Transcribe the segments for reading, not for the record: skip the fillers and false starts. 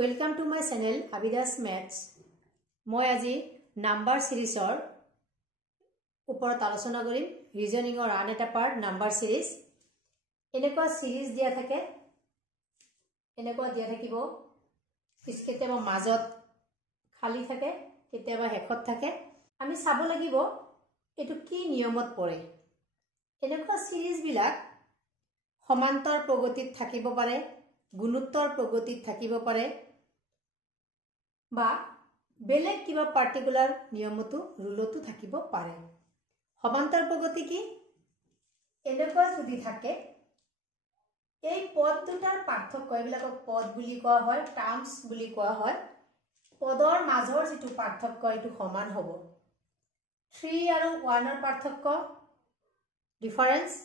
Welcome to my channel Abidas Maths. মই আজি number সিৰিজৰ ওপৰত আলোচনা কৰিম ৰিজনিংৰ আন এটা পাৰ্ট নাম্বাৰ সিৰিজ এনেকুৱা সিৰিজ দিয়া থাকে এনেকুৱা দিয়া থাকিব কেতিয়াবা মাজত খালি থাকে কেতিয়াবা হেকত থাকে আমি চাব লাগিব এটো কি নিয়মত পৰে এনেকুৱা সিৰিজ বিলাক সমান্তৰ প্ৰগতিত থাকিব পাৰে গুণোত্তৰ প্ৰগতিত থাকিব পাৰে বা বেলেগ কিবা পাৰ্টিকুলাৰ নিয়মতো ৰুলতো থাকিব পাৰে সমান্তৰ প্ৰগতি কি এনেকুৱা যদি থাকে এই পদ দুটাৰ পাৰ্থক্য এবিলাকক পদ বুলি কোৱা হয় টাৰ্মস বুলি কোৱা হয় পদৰ মাজৰ যেটো পাৰ্থক্য এটো সমান হ'ব 3 আৰু 1 ৰ পাৰ্থক্য ডিফাৰেন্স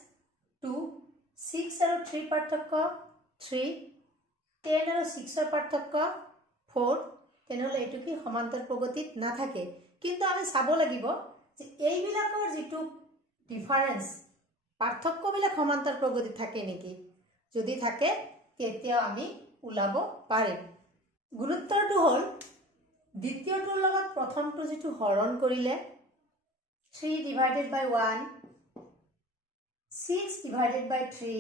2 6 আৰু 3 পাৰ্থক্য 3 10 আৰু 6 ৰ পাৰ্থক্য 4 তেনেহলে এটো কি সমান্তৰ প্ৰগতিত না থাকে কিন্তু আমি চাব লাগিব যে এই বিলাকৰ যেটো ডিফাৰেন্স পাৰ্থক্য বিলাক সমান্তৰ প্ৰগতিত থাকে নেকি যদি থাকে তেতিয়া আমি উলাব পাৰিম গুণোত্তৰটো হল দ্বিতীয়টোৰ লগত প্ৰথমটো যেটো হৰণ কৰিলে 3 divided by 1 6 divided by 3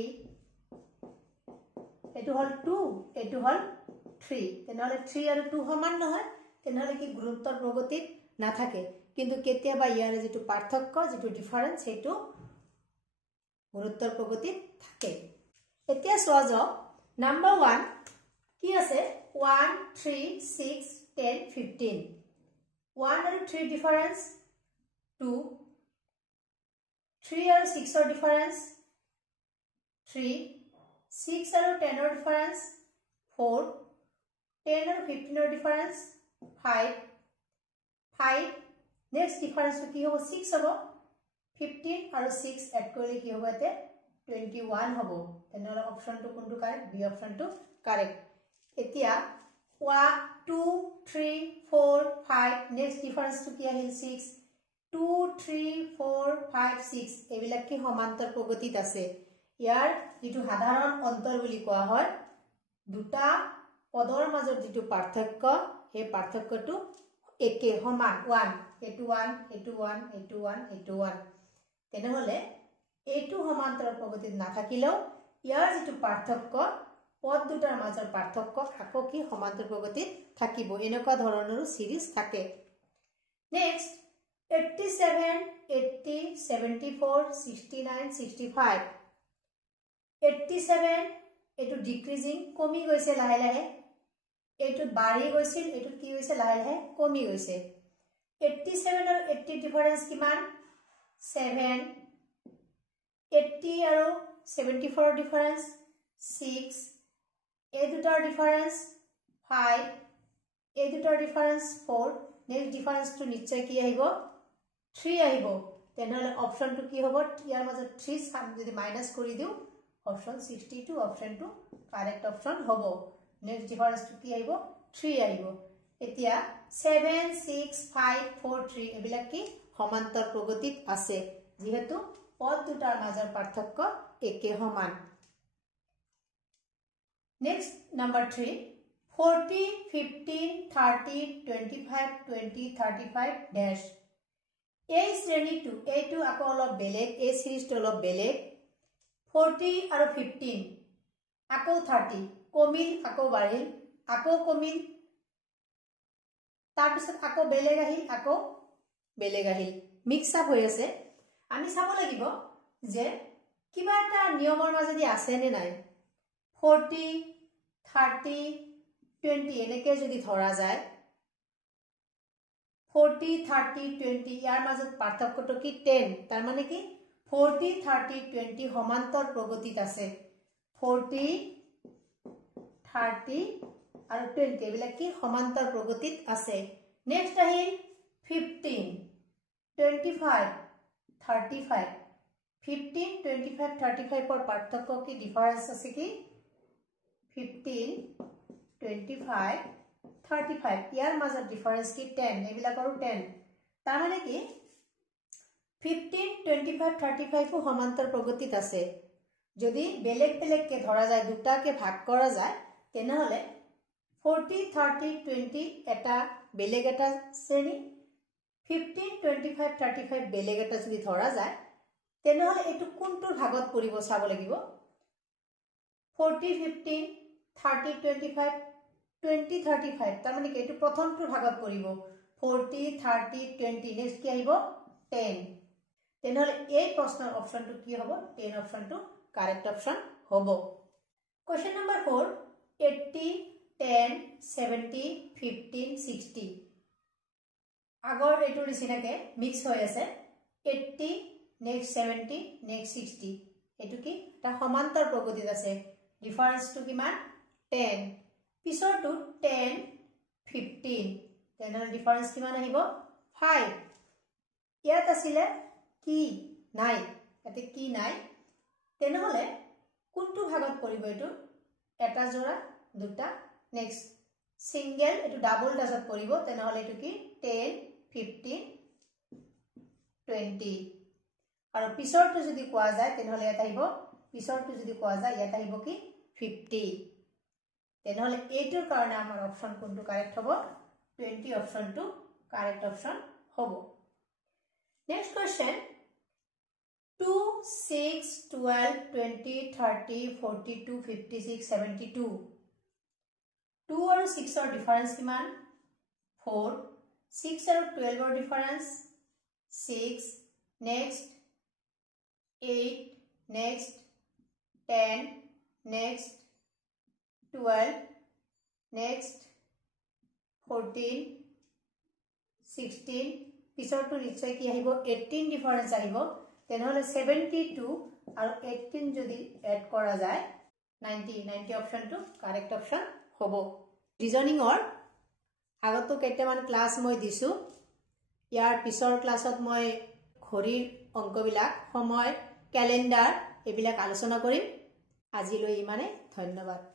এটো হল 2 এটো হল 3 তেনেহলে 3 আৰু 2 সমান নহয় তেনেহলে কি গুণোত্তৰ প্ৰগতিত না থাকে কিন্তু কেতিয়াবা ইয়াৰে যেটো পাৰ্থক্য যেটো ডিফাৰেন্স হেতু গুণোত্তৰ প্ৰগতিত থাকে এতিয়া চোৱা যাওক নাম্বাৰ 1 কি আছে 1 3 6 10 15 1 আৰু 3 ডিফাৰেন্স 2 3 আৰু 6 ৰ ডিফাৰেন্স 3 6 আৰু 10 ৰ difference 4 10 and 15 er difference 5 next difference ki hobo 6 hobo 15 and 6 add korle ki hobo ete 21 hobo tenore option to kuntu correct b option to correct etia 1 2 3 4 5 next difference to ki ahil 6 2 3 4 5 6 ebila ki samantar progotit ase yar jitu sadharon antar boli koa hoy duta পদৰ মাজৰ যেটো পাৰ্থক্য হে পাৰ্থক্যটো একে সমান 1 এটো 1 এটো 1 এটো 1 এটো 1 তেনেহলে এটো সমান্তৰ প্ৰগতিত না থাকিলেও ইয়াৰ যেটো পাৰ্থক্য পদ দুটাৰ মাজৰ পাৰ্থক্য আকৌ কি সমান্তৰ প্ৰগতিত থাকিব এনেকুৱা ধৰণৰ সিৰিজ থাকে নেক্সট 87 80 74 69 65 87 এটো ডিক্রিজিং কমি গৈছে লাহে লাহে এটো বাঢ়ি গৈছিল এটো কি হৈছে লাহে লাহে কমি গৈছে 87 আৰু 80 ডিফাৰেন্স কিমান 7 80 আৰু 74 ডিফাৰেন্স 6 এই দুটাৰ ডিফাৰেন্স 5 এই দুটাৰ ডিফারেন্স 4 নেক্সট ডিফারেন্স টু নিশ্চয় কি আহিব 3 আহিব তেনেহলে অপশন টু কি হ'ব ইয়াৰ মাজত 3 সাম যদি মাইনাস কৰি দিও option 62 option to correct option hobo next difference to ki aibo 3 aibo etia 7 6 5 4 3 ebila ki সমান্তৰ প্ৰগতিত আছে যেহেতু পদ দুটাৰ মাজৰ পাৰ্থক্য একে সমান next number 3 40 15 30 25 20 35 dash এই শ্ৰেণীটো এইটো আকৌ অলপ বেলেগ এই সিৰিজটো অলপ বেলেগ 40 আৰু 15 আকৌ 30 কমিল আকৌ বাঢ়িল আকৌ কমিল তাৰ পিছত আকৌ বেলেগ আহিল মিক্স আপ হৈ আছে আমি চাব লাগিব যে কিবা এটা নিয়মৰ মাজেদি আছে নে নাই 40 30 20 এনেকে যদি ধৰা যায় 40 30 20 ইয়াৰ মাজত পাৰ্থক্যটো কি 10 তাৰ মানে কি 40 30 20 সমান্তৰ প্ৰগতিত আছে 40 30 আৰু 20 এবিলা কি সমান্তৰ প্ৰগতিত আছে নেক্সট আহিল 15 25 35 15 25 35 ৰ পাৰ্থক্য কি ডিফাৰেন্স আছে কি 15 25 35 ইয়াৰ মাজত ডিফাৰেন্স কি 10 এবিলাকৰো 10 তাৰ মানে কি 15 25 35 को সমান্তৰ প্ৰগতিত আছে যদি বেলেগ বেলেগ কে ধৰা যায় দুটাকে ভাগ কৰা যায় তেনেহলে 40, 30, 20 এটা বেলেগ এটা শ্ৰেণী 15, 25, 35 বেলেগ এটা যদি ধৰা যায় তেনেহলে এটো কোনটোৰ ভাগত পৰিব চাব লাগিব 40, 15, 30, 25, 20, 35 তাৰ মানে কি এটো প্ৰথমটোৰ ভাগত পৰিব 40, 30, 20 নেক্সট কি আহিব 10 তেনেহলে এই প্ৰশ্নৰ অপচনটো কি হ'ব 10 অপচনটো কাৰেক্ট অপচন হ'ব কোৱেশ্চন নম্বৰ 4 80 10 70 15 60 আগৰ এটো নিচিনাকে মিক্স হৈ আছে 80 নেক্সট 70 নেক্সট 60 এটো কি এটা সমান্তৰ প্ৰগতিত আছে ডিফাৰেন্সটো কিমান 10 পিছৰটো 10 15 তেনেহলে ডিফাৰেন্স কিমান আহিব 5 ইয়াত আছিল কি নাই এতে কি নাই তেনেহলে কোনটো ভাগত পৰিব এটো এটা জোড়া দুটা নেক্সট সিঙ্গেল এটো ডাবল ডাজত পৰিব তেনেহলে এটো কি 10 15 20 আৰু পিছৰটো যদি কোৱা যায় তেনেহলে এটা আহিব পিছৰটো যদি কোৱা যায় ইয়াত আহিব কি 50 তেনেহলে এইটোৰ কাৰণে আমাৰ অপচন কোনটো কাৰেক্ট হ'ব 20 অপচনটো কাৰেক্ট অপচন হ'ব নেক্সট কোৱেশ্চন 2 6 12 20 30 42 56 72 2 আৰু 6 ৰ ডিফাৰেন্স কিমান 4 6 আৰু 12 ৰ difference 6 next 8 next 10 next 12 next 14 16 পিছৰটো নিশ্চয় কি আহিব 18 ডিফাৰেন্স আহিব তেনেহলে 72 আৰু 18 যদি এড কৰা যায় 90 অপচনটো কাৰেক্ট অপচন হ'ব ৰিজনিংৰ আগতো কেইটামান ক্লাস মই দিছো ইয়াৰ পিছৰ ক্লাছত মই ঘড়ীৰ অংকবিলাক সময় ক্যালেন্ডাৰ এবিলাক আলোচনা কৰিম আজিলৈ ইমানে ধন্যবাদ